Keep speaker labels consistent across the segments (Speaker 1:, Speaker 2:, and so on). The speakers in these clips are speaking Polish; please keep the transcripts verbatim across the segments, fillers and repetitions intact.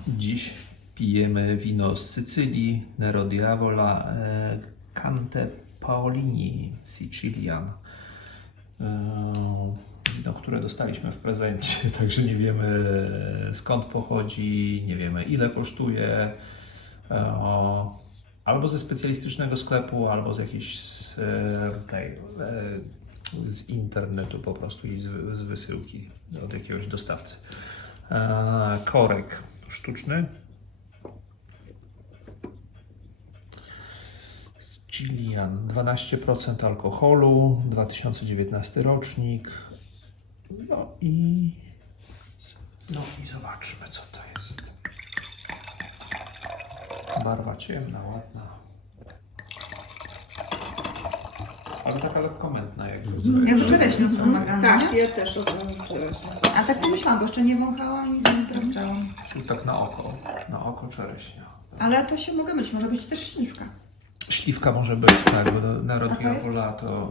Speaker 1: Dziś pijemy wino z Sycylii, Nero di Avola, e, Cante Paolini Sicilian. E, wino, które dostaliśmy w prezencie, także nie wiemy skąd pochodzi, nie wiemy ile kosztuje. E, albo ze specjalistycznego sklepu, albo z jakiejś z, e, tej, e, z internetu po prostu i z, z wysyłki od jakiegoś dostawcy. E, korek sztuczny. Sicilian, dwanaście procent alkoholu, dwa tysiące dziewiętnasty rocznik. No i no i zobaczmy, co to jest. Barwa ciemna, ładna. Ale taka lekko mętna, jak mm.
Speaker 2: Jak czereśnią wspomagana,
Speaker 3: Tak,
Speaker 2: nie?
Speaker 3: ja też odmawiam czereśnię.
Speaker 2: A tak pomyślałam, bo jeszcze nie wąchałam i nic nie sprawdzałam.
Speaker 1: I tak na oko, na oko czereśnia.
Speaker 2: Ale to się mogę myć, może być też śliwka.
Speaker 1: Śliwka może być, tak, bo Nero di
Speaker 2: A to jest?
Speaker 1: Avola to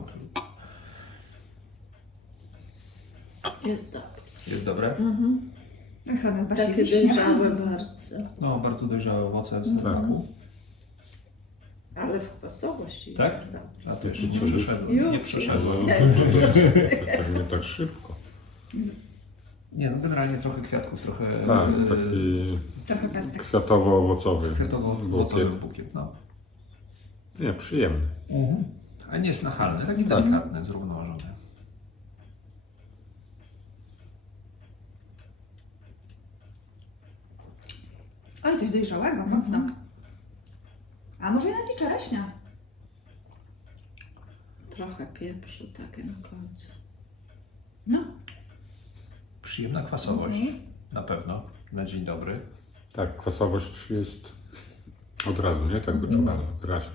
Speaker 3: Jest dobre.
Speaker 1: jest dobre.
Speaker 3: Mhm.
Speaker 2: No chyba bardziej
Speaker 3: Takie
Speaker 2: wiśnia.
Speaker 3: dojrzałe bardzo.
Speaker 1: No, bardzo dojrzałe owoce z
Speaker 3: Mhm.
Speaker 1: tabaku.
Speaker 3: Ale w kwasowość idzie.
Speaker 1: Tak?
Speaker 3: dobrze.
Speaker 1: A to jeszcze nie
Speaker 4: Już.
Speaker 1: przeszedłem.
Speaker 3: Już.
Speaker 1: Nie przeszedłem.
Speaker 3: Nie,
Speaker 4: Tak nie tak szybko.
Speaker 1: Nie, no generalnie trochę kwiatków, trochę
Speaker 4: Tak,
Speaker 1: e,
Speaker 4: taki
Speaker 2: Trochę pestek.
Speaker 4: kwiatowo-owocowy
Speaker 1: kwiatowo-owocowy
Speaker 4: bukiet.
Speaker 1: bukiet. No.
Speaker 4: Nie, przyjemny.
Speaker 1: Mhm. A nie jest nachalny, taki
Speaker 4: Tak.
Speaker 1: delikatny, zrównoważony.
Speaker 2: Oj, coś dojrzałego, mocno. A może nawet i czereśnia?
Speaker 3: Trochę pieprzu takie na końcu.
Speaker 2: No.
Speaker 1: Przyjemna kwasowość,
Speaker 2: Mhm.
Speaker 1: na pewno, na dzień dobry.
Speaker 4: Tak, kwasowość jest od razu, nie? Tak wyczuwana, wyraźna.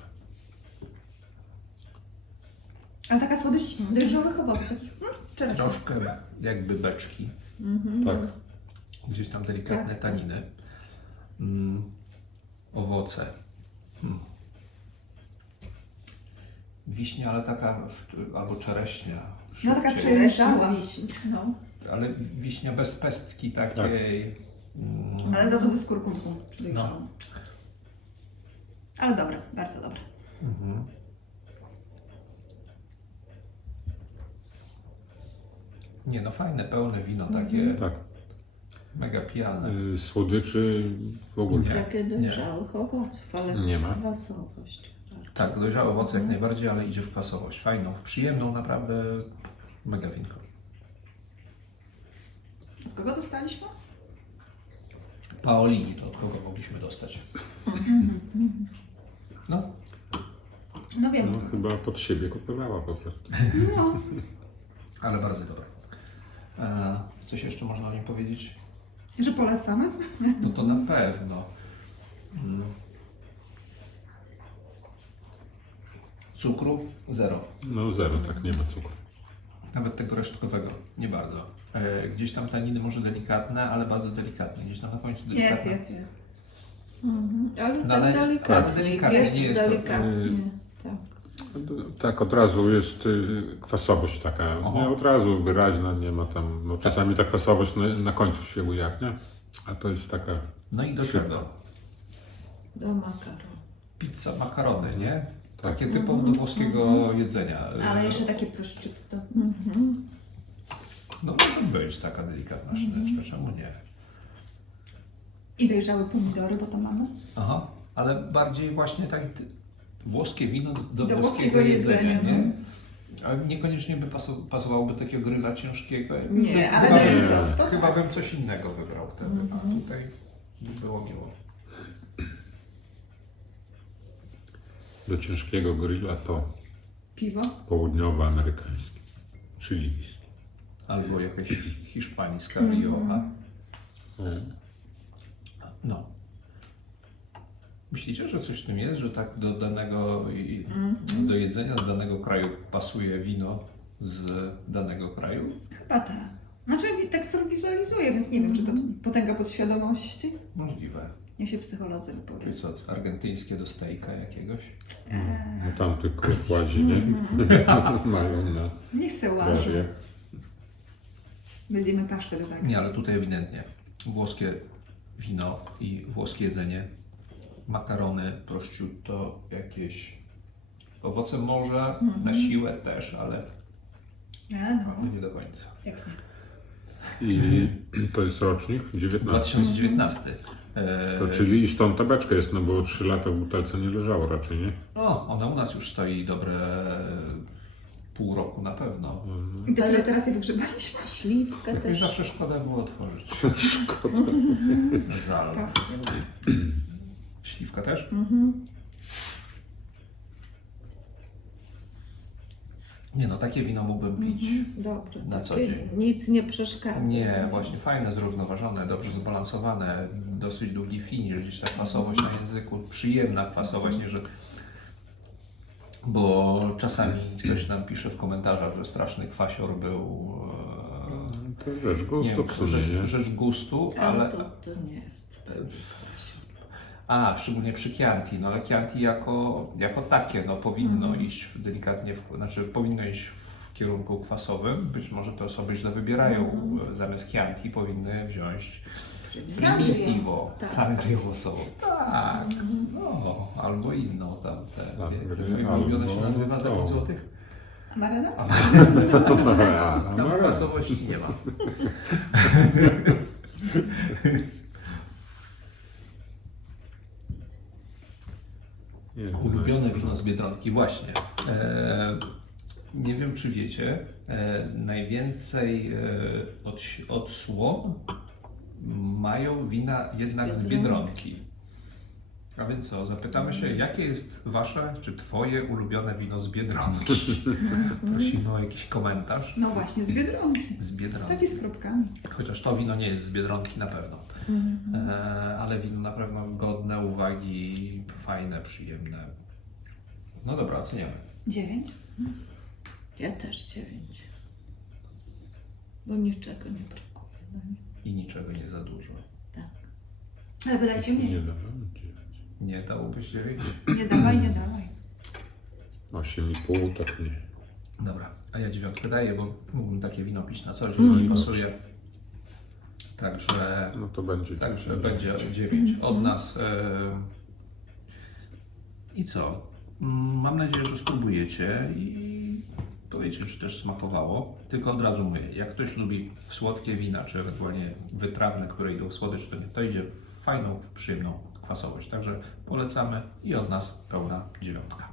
Speaker 2: Ale taka słodycz dojrzałych owoców, takich hmm, czereśni.
Speaker 1: Troszkę jakby beczki,
Speaker 3: Mhm.
Speaker 4: Tak.
Speaker 1: gdzieś tam delikatne
Speaker 3: Tak.
Speaker 1: taniny. Mm, owoce. Hmm. Wiśnia, ale taka, w- albo czereśnia.
Speaker 2: No taka
Speaker 1: szybciej.
Speaker 2: przejrzała.
Speaker 3: Wiśnia.
Speaker 2: No.
Speaker 1: Ale wiśnia bez pestki takiej. Mm,
Speaker 2: Ale za to ze skórką dojrzałą.
Speaker 1: No.
Speaker 2: Ale dobre, bardzo dobre.
Speaker 1: mhm. Nie no, fajne, pełne wino, takie
Speaker 4: Tak.
Speaker 1: mega pijalne.
Speaker 4: Y, Słodyczy w ogóle
Speaker 1: Nie.
Speaker 3: Takie dojrzałych owoców, ale
Speaker 4: nie ma.
Speaker 3: kwasowość.
Speaker 1: Tak, dojrzałe owoce jak najbardziej, ale idzie w kwasowość. Fajną, w przyjemną, naprawdę mega winko.
Speaker 2: Od kogo dostaliśmy?
Speaker 1: Paolini to od kogo mogliśmy dostać? No,
Speaker 2: No wiem.
Speaker 4: No, chyba pod siebie kupowała po prostu.
Speaker 2: No.
Speaker 1: ale bardzo dobre. E, coś jeszcze można o nim powiedzieć?
Speaker 2: Że polecamy?
Speaker 1: No to na pewno. Mm. Cukru zero.
Speaker 4: No zero, tak nie ma cukru.
Speaker 1: Nawet tego resztkowego, nie bardzo. E, gdzieś tam taniny może delikatne, ale bardzo delikatne. Gdzieś tam na końcu
Speaker 2: Jest,
Speaker 1: delikatne.
Speaker 2: jest, jest.
Speaker 3: Mhm. Ale
Speaker 1: No,
Speaker 3: tak
Speaker 1: ale-
Speaker 3: delikatnie.
Speaker 1: ale delikatnie, nie jest to-
Speaker 3: delikatnie. Tak.
Speaker 4: Tak, od razu jest y, kwasowość taka,
Speaker 1: Aha.
Speaker 4: nie, od razu wyraźna, nie ma tam, no czasami ta kwasowość na, na końcu się ujawnia, a to jest taka,
Speaker 1: No i do
Speaker 4: Szybko.
Speaker 1: czego?
Speaker 3: Do makaron.
Speaker 1: Pizza, makarony, nie?
Speaker 4: Tak.
Speaker 1: Takie typowo do włoskiego jedzenia.
Speaker 2: Ale jeszcze takie prosciutto.
Speaker 3: Mhm.
Speaker 1: No może być taka delikatna szyneczka, czemu nie?
Speaker 2: I dojrzałe pomidory, bo to mamy.
Speaker 1: Aha, ale bardziej właśnie tak ty- włoskie wino do,
Speaker 2: Do
Speaker 1: włoskiego
Speaker 2: włoskiego
Speaker 1: jedzenia,
Speaker 2: jedzenia,
Speaker 1: nie? A niekoniecznie by pasu- pasowałoby takiego gryla ciężkiego.
Speaker 2: Nie,
Speaker 1: By-
Speaker 2: ale
Speaker 1: chyba,
Speaker 2: do
Speaker 1: bym-
Speaker 2: risotto
Speaker 1: chyba
Speaker 2: tak.
Speaker 1: bym coś innego wybrał wtedy, a tutaj by było miło.
Speaker 4: do ciężkiego grilla to
Speaker 2: Piwo.
Speaker 4: południowoamerykański, czyli whisky.
Speaker 1: Albo jakaś hiszpańska Rioja.
Speaker 4: E,
Speaker 1: No. Myślicie, że coś w tym jest, że tak do danego i- do jedzenia z danego kraju pasuje wino z danego kraju?
Speaker 2: Chyba tak. Znaczy wi- tak sobie wizualizuję, więc nie wiem, czy to potęga podświadomości.
Speaker 1: Możliwe.
Speaker 2: Niech się psycholodzy
Speaker 1: Czyli
Speaker 2: wypowie.
Speaker 1: co, argentyńskie do stejka jakiegoś?
Speaker 4: no tam tylko wkładzi, nie? Mają na
Speaker 2: Niech se łażą.
Speaker 4: razie.
Speaker 2: Będziemy paszkę do tego.
Speaker 1: Nie, ale tutaj ewidentnie włoskie wino i włoskie jedzenie. Makarony, prosciutto, jakieś owoce morza, na siłę też, ale
Speaker 2: Nie,
Speaker 1: no,
Speaker 2: no,
Speaker 1: nie do końca.
Speaker 2: jak nie.
Speaker 4: I to jest rocznik dziewiętnasty.
Speaker 1: dwa tysiące dziewiętnasty. E,
Speaker 4: To czyli i stąd ta beczka jest, no bo trzy lata w butelce nie leżało raczej, nie?
Speaker 1: No, ona u nas już stoi dobre pół roku na pewno.
Speaker 2: I tyle teraz je wygrzebaliśmy.
Speaker 3: Śliwkę
Speaker 1: Jakoś
Speaker 3: też.
Speaker 1: zawsze szkoda było otworzyć.
Speaker 4: Szkoda.
Speaker 1: Żal.
Speaker 3: Tak.
Speaker 1: Śliwka też?
Speaker 3: Mhm.
Speaker 1: Nie no, takie wino mógłbym pić.
Speaker 3: Dobrze.
Speaker 1: Na
Speaker 3: takie
Speaker 1: co dzień.
Speaker 3: Nic nie przeszkadza.
Speaker 1: Nie, właśnie fajne, zrównoważone, dobrze zbalansowane, dosyć długi finisz, gdzieś ta kwasowość na języku, przyjemna kwasowość, nie że... Bo czasami ktoś nam pisze w komentarzach, że straszny kwasior był... e,
Speaker 4: To rzecz
Speaker 1: nie
Speaker 4: gustu
Speaker 1: wiem,
Speaker 4: w sumie,
Speaker 1: rzecz,
Speaker 4: nie?
Speaker 1: rzecz gustu,
Speaker 3: Ale
Speaker 1: ale...
Speaker 3: to, to nie jest taki kwasior.
Speaker 1: A, szczególnie przy Chianti, no ale Chianti jako, jako takie, no powinno
Speaker 3: Mhm.
Speaker 1: iść w delikatnie, w, znaczy powinno iść w kierunku kwasowym. Być może te osoby źle wybierają,
Speaker 3: Mhm.
Speaker 1: zamiast Chianti powinny wziąć
Speaker 3: Sangria.
Speaker 1: Primitivo,
Speaker 3: Tak.
Speaker 1: sangrię owocową. Tak, no, albo inną tam, te,
Speaker 4: Sangrię,
Speaker 1: twoje ulubione się
Speaker 4: albo
Speaker 1: nazywa za
Speaker 4: tą.
Speaker 1: pięć złotych?
Speaker 2: Amarena?
Speaker 1: Tam kwasowości nie ma.
Speaker 4: Nie, no
Speaker 1: Ulubione
Speaker 4: jest-
Speaker 1: wino z Biedronki, właśnie. E, nie wiem, czy wiecie, e, najwięcej e, od, odsłon mają wina jednak z Biedronki. A więc co, zapytamy się, jakie jest Wasze, czy Twoje ulubione wino z Biedronki? Prosimy o jakiś komentarz
Speaker 2: No właśnie, z Biedronki.
Speaker 1: z Biedronki.
Speaker 2: Takie z kropkami.
Speaker 1: Chociaż to wino nie jest z Biedronki na pewno. E, ale wino na pewno godne uwagi, fajne, przyjemne. No dobra, oceniamy.
Speaker 2: Dziewięć.
Speaker 3: Ja też dziewięć. Bo niczego nie brakuje. No nie?
Speaker 1: I niczego nie za dużo.
Speaker 3: Tak.
Speaker 2: Ale wydajcie
Speaker 4: Nie
Speaker 2: mniej.
Speaker 4: dawałem dziewięć.
Speaker 1: Nie dałoby się dziewięć?
Speaker 2: Nie dawaj, nie dawaj.
Speaker 4: osiem i pół, tak nie.
Speaker 1: Dobra, a ja dziewiątkę daję, bo mógłbym takie wino pić na co dzień, bo mi pasuje. Także,
Speaker 4: No to będzie.
Speaker 1: także będzie dziewięć od nas. E, I co? Mm, Mam nadzieję, że spróbujecie i powiecie, czy też smakowało. Tylko od razu mówię, jak ktoś lubi słodkie wina, czy ewentualnie wytrawne, które idą w słodycz, to, nie, to idzie w fajną, w przyjemną kwasowość. Także polecamy i od nas pełna dziewiątka.